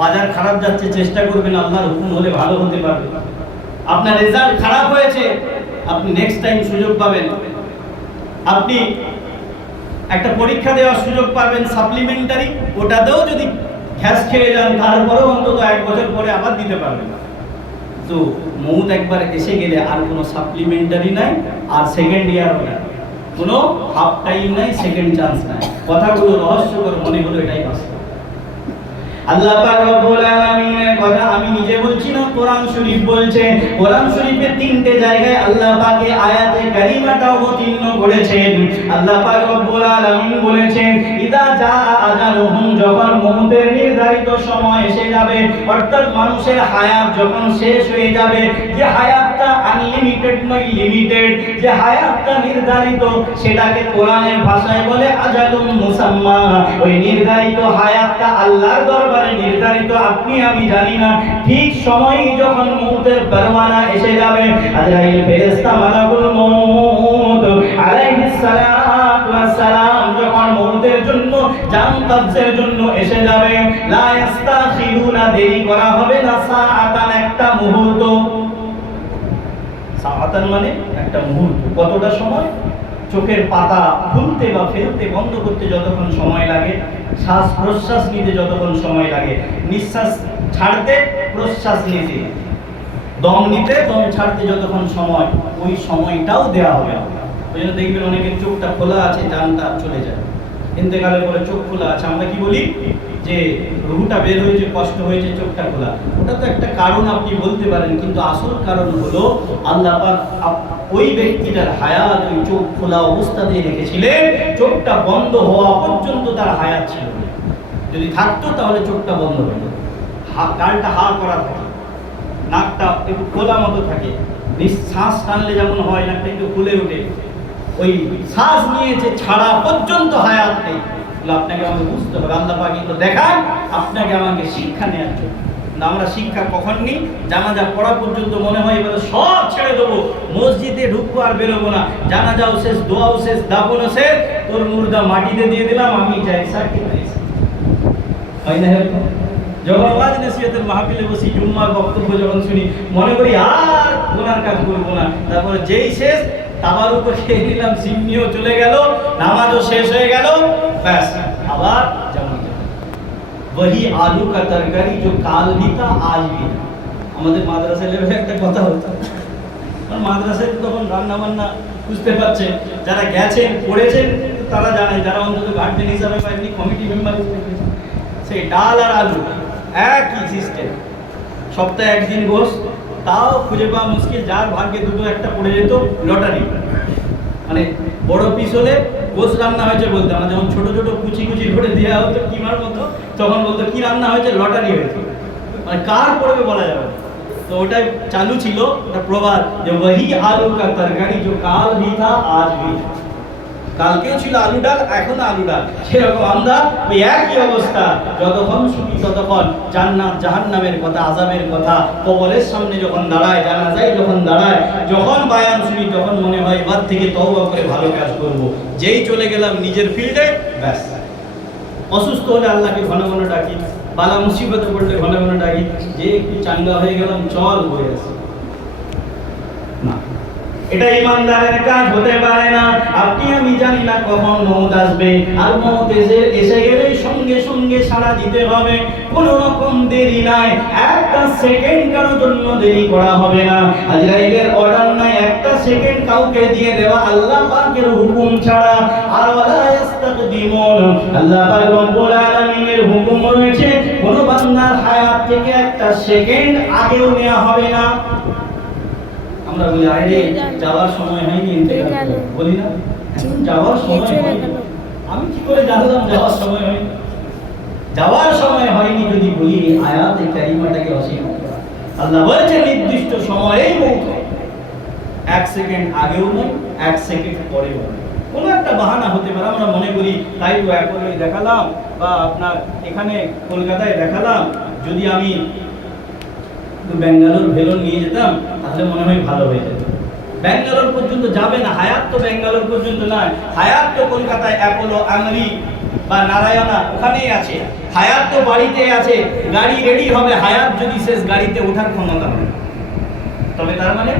বাজার খারাপ যাচ্ছে, চেষ্টা করবেন, আল্লাহর হুকুম হলে ভালো হতে পারবে। আপনার রেজাল্ট খারাপ হয়েছে, আপনি নেক্সট টাইম সুযোগ পাবেন। আপনি একটা পরীক্ষা দেওয়ার সুযোগ পাবেন সাপ্লিমেন্টারি, ওটাতেও যদি ঘ্যাস খেয়ে যান তারপরেও অন্তত 1 বছর পরে আবার দিতে পারবেন। তো মৌত একবার এসে গেলে আর কোনো সাপ্লিমেন্টারি নাই, আর সেকেন্ড ইয়ার নাই, কোনো হাফ টাইম নাই, সেকেন্ড চান্স নাই। কথাগুলো রহস্যকর মনে হলো, এটাই বাস্তব। আল্লাহ পাক রব্বুল আলামিনের কথা আমি নিজে বলছি না, কোরআন শরীফ বলছে। কোরআন শরীফের 3টে জায়গায় আল্লাহ পাকে আয়াতে কারিমাটা অবতীর্ণ করেছেন। আল্লাহ পাক রব্বুল আলামিন বলেছেন, ইদা জাআ আজালুহুম, যখন মওতের নির্ধারিত সময় এসে যাবে, অর্থাৎ মানুষের হায়াত যখন শেষ হয়ে যাবে, যে হায়াতটা আনলিমিটেড নয়, লিমিটেড, যে হায়াতটা নির্ধারিত, সেটাকে কোরআনের ভাষায় বলে আজালুম মুসাম্মা। ওই নির্ধারিত হায়াতটা আল্লাহর দরবারে নির্ধারিত, আপনি আমি জানি না। ঠিক সময়ই যখন মওতের পরওয়ানা এসে যাবে, আজরাইল ফেরেশতা মালাকুল মওত আলাইহিস সালাতু ওয়াস সালাম যখন মওতের জন্য, জান কবজের জন্য এসে যাবে, লা ইস্তাখিরুনা, দেরি করা হবে না, সাআতান, একটা মুহূর্ত। সাআতান মানে একটা মুহূর্ত। কতটা সময়? চোখের পাতা খুলতে বা ফেলতে বন্ধ করতে যতক্ষণ সময় লাগে, শ্বাস প্রশ্বাস নিতে যতক্ষণ সময় লাগে, নিঃশ্বাস ছাড়তে প্রশ্বাস নিতে, দম নিতে দম ছাড়তে যতক্ষণ সময়, ওই সময়টাও দেওয়া হবে না। ওই জন্য দেখবেন অনেকের চোখটা খোলা আছে, জানটা চলে যায়, ইন্তেকালের পরে চোখ খোলা আছে, আমরা কি বলি যে রুহটা বের হয়েছে, কষ্ট হয়েছে, চোখটা খোলা। ওটা তো একটা কারণ আপনি বলতে পারেন, কিন্তু আসল কারণ হলো আল্লাহ পাক ওই ব্যক্তিটার হায়াত ওই চোখ খোলা অবস্থাতেই রেখেছিলেন, চোখটা বন্ধ হওয়া পর্যন্ত তার হায়াত ছিল। যদি থাকতো তাহলে চোখটা বন্ধ হতো, গালটা হা করা থাকে, নাকটা একটু খোলা মতো থাকে, শ্বাস টানলে যেমন হয় নাকটা একটু খুলে ওঠে, ওই শ্বাস নিয়েছে ছাড়া পর্যন্ত হায়াত নেই। আপনাকে আমাকে বুঝতে হবে, আল্লাহ পাক কিন্তু দেখান আপনাকে আমাকে শিক্ষা নেওয়ার জন্য। আমরা শিক্ষা কখন নিই? জানাজা পড়া পর্যন্ত মনে হয় এবার সব ছেড়ে দেবো, মসজিদে ঢুকবো আর বেরোবো না, জানাজাও শেষ, দোয়াও শেষ, দাফনও শেষ, তোর মুর্দা মাটিতে দিয়ে দিলাম, আমি যাই সাকি হয় না। যখন ওয়াজ নসিহতের মাহফিলে বসি, জুম্মার বক্তব্য যখন শুনি, মনে করি আর গুনার কাজ করবো না, তারপরে যেই শেষ তাবার উপর খেয়ে নিলাম, সিমনিও চলে গেল, নামাজও শেষ হয়ে গেল, ব্যাস আবার যেমন वही आलू का तरकारी जो काल भी था आज भी। আমাদের মাদ্রাসা লেভেলে একটা কথা হতো, কারণ মাদ্রাসায় তখন রান্না বান্না বুঝতে পারছে, যারা গেছেন পড়েছেন তারা জানে, যারা অন্তত গার্জেন হিসাবে বা এমনি কমিটি মেম্বার হিসেবে, সেই ডাল আর আলু একই সিস্টেম, সপ্তাহে একদিন গোশ, তাও খুঁজে পাওয়া মুশকিল, যার ভাগ্যে দুটো একটা পড়ে যেত লটারি, মানে বড় পিস হলে গোশ রান্না হয়েছে বলতে, আমরা যখন ছোট ছোট কুচি কুচি করে দেওয়া হতো কিমার মতো, তখন বলতো কি রান্না হয়েছে, লটারি হয়েছে, মানে কার পড়বে বলা যাবে না। তো ওটাই চালু ছিল, ওটা প্রবাদ যে वही आलू का तरकारी जो काल भी था आज भी। কালকেও ছিল আলু ডাল, এখন আলু ডাল, সেরকম আমরা ওই একই অবস্থা, যতক্ষণ শুনি ততক্ষণ জান্নাত জাহান্নামের কথা, আযাবের কথা, কবরের সামনে যখন দাঁড়ায়, জানাজায় যখন দাঁড়ায়, যখন বায়ান শুনি, তখন মনে হয় এবার থেকে তওবা করে ভালো কাজ করব। যেই চলে গেলাম নিজের ফিল্ডে, ব্যাস। অসুস্থ হলে আল্লাহকে ঘন ঘন ডাকি, বালা মুসিবতে পড়লে ঘন ঘন ডাকি, যে একটু চাঙ্গা হয়ে গেলাম চল হয়ে আসি না, এটা ইমানদারের কাজ হতে পারে না। আপনি আমি জানি না কখন মওত আসবে, আর মওত এসে গেলে সঙ্গে সঙ্গে সাড়া দিতে হবে, কোনো রকম দেরি নাই, একটা সেকেন্ড কারোর জন্য দেরি করা হবে না। আজরাইলের অর্ডার নাই একটা সেকেন্ড কাউকে দিয়ে দেওয়া, আল্লাহ পাকের হুকুম ছাড়া। আর ওয়ালা ইস্তাকদিমুন, আল্লাহ পাক রব্বুল আলামিনের হুকুম রয়েছে, কোন বান্দার হায়াত থেকে একটা সেকেন্ড আগেও নেওয়া হবে না। আমরা বলি আরে যাওয়ার সময় হয়নি, ইন্তেকাল বলি না, এখন যাওয়ার সময় হয়নি, আমি কি করে জানলাম যাওয়ার সময় হয়নি? যাওয়ার সময় হয়নি যদি বলি, আয়াতে কারিমাটাকে অস্বীকার করা। আল্লাহ বলছে নির্দিষ্ট সময়েই মওত, এক সেকেন্ড আগেও নয়, এক সেকেন্ড পরেও নয়। কোনো একটা বাহানা হতে পারে, আমরা মনে করি তাই তো একবারে দেখালাম, বা আপনার এখানে কলকাতায় দেখালাম, যদি আমি ব্যাঙ্গালোর ভেলোর নিয়ে যেতাম তাহলে মনে হয় ভালো হয়ে যেত। ব্যাঙ্গালোর পর্যন্ত যাবে না, হায়াত তো ব্যাঙ্গালোর পর্যন্ত নয়, হায়াত তো কলকাতায় অ্যাপোলো, আমরি বা নারায়ণা ওখানেই আছে, হায়াত তো বাড়িতে আছে, গাড়ি রেডি হবে, হায়াত যদি শেষ গাড়িতে ওঠার ক্ষমতা হবে, তবে তার মানে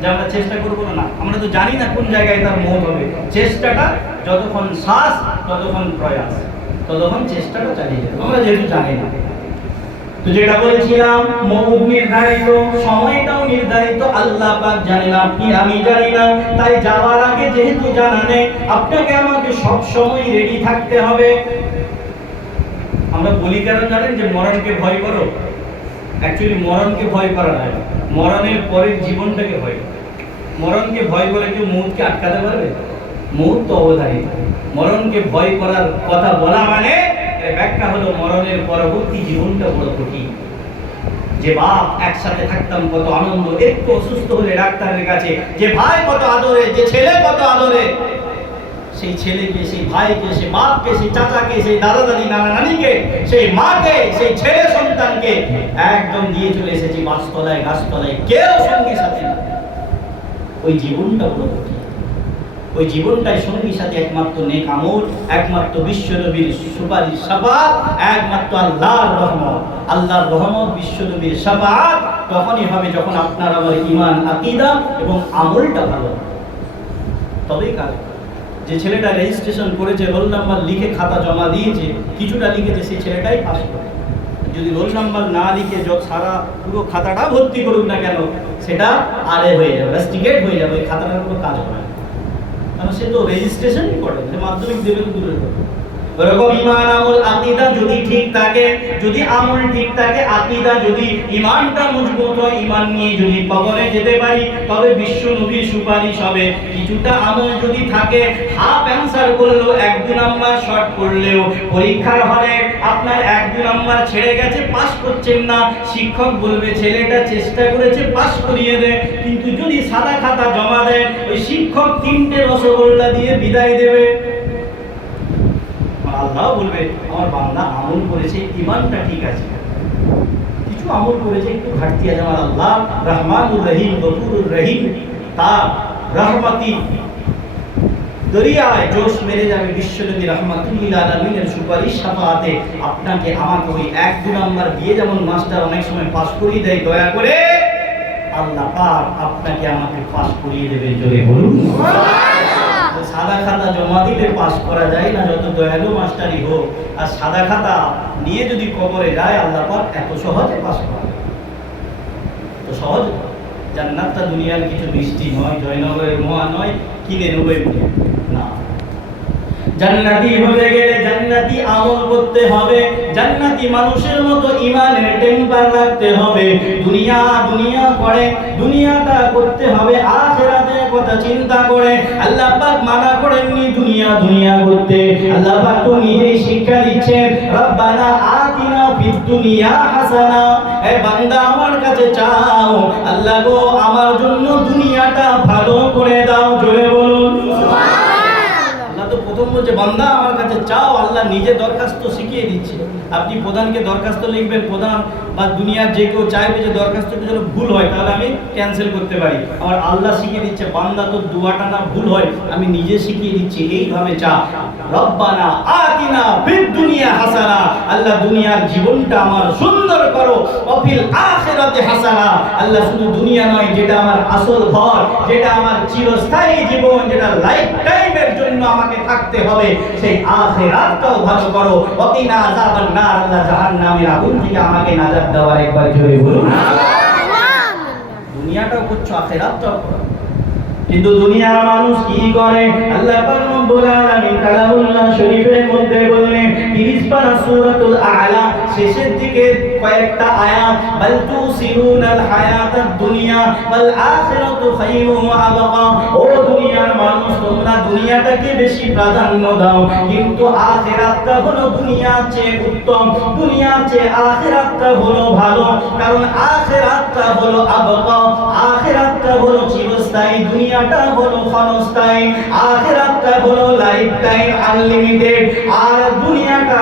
যে আমরা চেষ্টা করবো না, আমরা তো জানি না কোন জায়গায় তার মওত হবে। চেষ্টাটা যতক্ষণ শ্বাস, ততক্ষণ প্রয়াস, ততক্ষণ চেষ্টাটা চালিয়ে যাবে, আমরা যেহেতু জানি না। তো যেটা বলছিলাম, মওত নির্ধারিত, সময়টাও নির্ধারিত, আল্লাহ পাক জানেন, আপনি আমি জানি না। তাই যাওয়ার আগে যেহেতু জানা নেই, আপনাকে আমাকে সব সময় রেডি থাকতে হবে। আমরা বলি কেন জানেন, যে মরণকে ভয় করো, অ্যাকচুয়ালি মরণকে ভয় করা হয়, মরণের পরের জীবনটাকে ভয় করে। মরণকে ভয় করে কেউ মওতকে আটকাতে পারবে? মওত তো অবধারিত, মরণকে ভয় করার কথা বলা মানে ব্যাখ্যা হলো মরণের পরবর্তী জীবনটা বড় কঠিন। যে বাপ একসাথে থাকতাম কত আনন্দ, একটু অসুস্থ হলে ডাক্তারের কাছে, যে ভাই কত আদরে, যে ছেলে কত আদরে, সেই ছেলেকে, সেই ভাইকে, সেই বাপকে, সেই চাচাকে, সেই দাদা দাদি, নানা নানিকে, সেই মাকে, সেই ছেলে সন্তানকে একদম দিয়ে চলে এসেছি গাছতলায়, গাছতলায়, কেউ সঙ্গী সাথে না। ওই জীবনটা বড় কঠিন। ওই জীবনটাই সঙ্গী সাথে একমাত্র নেক আমল, একমাত্র বিশ্বনবীর সুপারিশ শাফাআত, একমাত্র আল্লাহর রহমত। আল্লাহর রহমত, বিশ্বনবীর শাফাআত তখনই হবে যখন আপনার আমার ঈমান, আকীদা এবং আমলটা ভালো, তবেই কাজ। যে ছেলেটা রেজিস্ট্রেশন করেছে, রোল নাম্বার লিখে খাতা জমা দিয়েছে, কিছুটা লিখেছে, সেই ছেলেটাই পাস করে। যদি রোল নাম্বার না লিখে সারা পুরো খাতাটা ভর্তি করুক না কেন, সেটা আরে হয়ে যাবে, রাস্টিকেট হয়ে যাবে, খাতাটার কোনো কাজ হবে না, কারণ সে তো রেজিস্ট্রেশনই করে, যে মাধ্যমিক দেবে তো দূরের কথা। এরকম ঈমান আমল আকীদা যদি ঠিক থাকে, যদি আমল ঠিক থাকে, আকীদা যদি ঈমানটা মজবুত হয়, ঈমান নিয়ে যদি কবরে যেতে পারি, তবে বিশ্ব নবীর সুপারিশ হবে। কিছুটা আমল যদি থাকে, হাফ অ্যানসার করলেও, 1-2 নাম্বার শর্ট করলেও, পরীক্ষার হলে আপনার 1-2 নাম্বার ছেড়ে গেছে, পাস করছেন না, শিক্ষক বলবে ছেলেটা চেষ্টা করেছে, পাস করিয়ে দে। কিন্তু যদি সাদা খাতা জমা দেয়, ওই শিক্ষক 3টে রসগোল্লা দিয়ে বিদায় দেবে। আল্লাহ বলবে আমার বান্দা আমল করেছে, ঈমানটা ঠিক আছে, কিছু আমল করেছে, একটু ঘাটতি আছে, আমার আল্লাহ রহমানুর রহিম গফুরুর রহিম, তার রহমতি দরিয়ায় জোশ মেরে যাবে। বিশ্বনবী রাহমাতুল্লিল আলামিনের সুপারিশ শাফাআতে আপনাকে আমাকে ওই 1-2 নাম্বার দিয়ে যেমন মাস্টার অনেক সময় পাস করিয়ে দেয়, দয়া করে আল্লাহ পাক আপনাকে আমাকে পাস করিয়ে দেবে। জোরে বলুন সুবহানাল্লাহ। সাদা খাতা জমা দিলে পাস করা যায় না, যত দয়ালু মাস্টারই হোক। আর সাদা খাতা নিয়ে যদি কবরে যায়, আল্লাহ পাক এত সহজে পাস করে, তো সহজ। জান্নাতটা দুনিয়ার কিছু মিষ্টি নয়, জয়নগরের মোয়া নয়, কিনে নেবে না। জান্নাতি হয়ে গেলে জান্নাতি আমল করতে হবে, জান্নাতি মানুষের মতো ঈমানের টেম্পার রাখতে হবে। দুনিয়া দুনিয়া করে, দুনিয়াটা করতে হবে আখিরাতের কথা চিন্তা করে। আল্লাহ পাক মানা করেননি দুনিয়া দুনিয়া করতে, আল্লাহ পাক তো নিজেই শিক্ষা দিচ্ছেন, রব্বানা আতিনা ফিদ দুনিয়া হাসানা। হে বান্দা আমার কাছে চাও, আল্লাহ গো আমার জন্য দুনিয়াটা ভালো করে দাও। জোরে বলুন সুবহানাল্লাহ। তো প্রথম বলছে বান্দা আমার কাছে চাও, আল্লাহ নিজে দরখাস্ত শিখিয়ে দিচ্ছে। আপনি প্রধানকে দরখাস্ত লিখবেন, প্রধান বা দুনিয়ার যে কেউ চাইবে যে দরখাস্তটা যেন ভুল হয়, তাহলে আমি ক্যান্সেল করতে পারি। আমার আল্লাহ শিখিয়ে দিচ্ছে বান্দা তো দুয়াটা না ভুল হয়, আমি নিজে শিখিয়ে দিচ্ছি, এইভাবে চা। রব্বানা আতিনা ফিদ দুনিয়া হাসানা, আল্লাহ দুনিয়ার জীবনটা আমার সুন্দর করো, ওয়াফিল আখিরাতি হাসানা, আল্লাহ শুধু দুনিয়া নয়, যেটা আমার আসল ঘর, যেটা আমার চিরস্থায়ী জীবন, যেটা লাইফ টাইমের জন্য আমাকে থাকতে হবে, সেই আখিরাতটাও ভালো করো। ওয়াকিনা আযাবান নার, আল্লাহ জাহান্নামের আগুন থেকে আমাকে নাজাত দেওয়ার একবার জোরে বলুন সুবহানাল্লাহ। দুনিয়াটাও করছো, আখিরাতটাও করো। কিন্তু দুনিয়ার মানুষ কি করে? আল্লাহ পাক রব্বুল আলামিন কালামুল্লাহ শরীফের মধ্যে বললেন 30 পারা সূরাতুল আ'লা শেষের দিকে কয়েকটা আয়াত, বাল তুসিরুনাল হায়াতাদ দুনিয়া ওয়াল আখিরাতু খায়রুন ওয়া আবকা। ও দুনিয়ার মানুষ, তোমরা দুনিয়াটাকে বেশি প্রাধান্য দাও, কিন্তু আখিরাতটা হলো দুনিয়ার চেয়ে উত্তম, দুনিয়ার চেয়ে আখিরাতটা হলো ভালো। কারণ আখিরাতটা হলো আবকা, আখিরাতটা হলো চিরস্থায়ী, দুনিয়াটা হলো ক্ষণস্থায়ী, আখিরাতটা হলো লাইফ টাইম আনলিমিটেড। আর দুনিয়াটা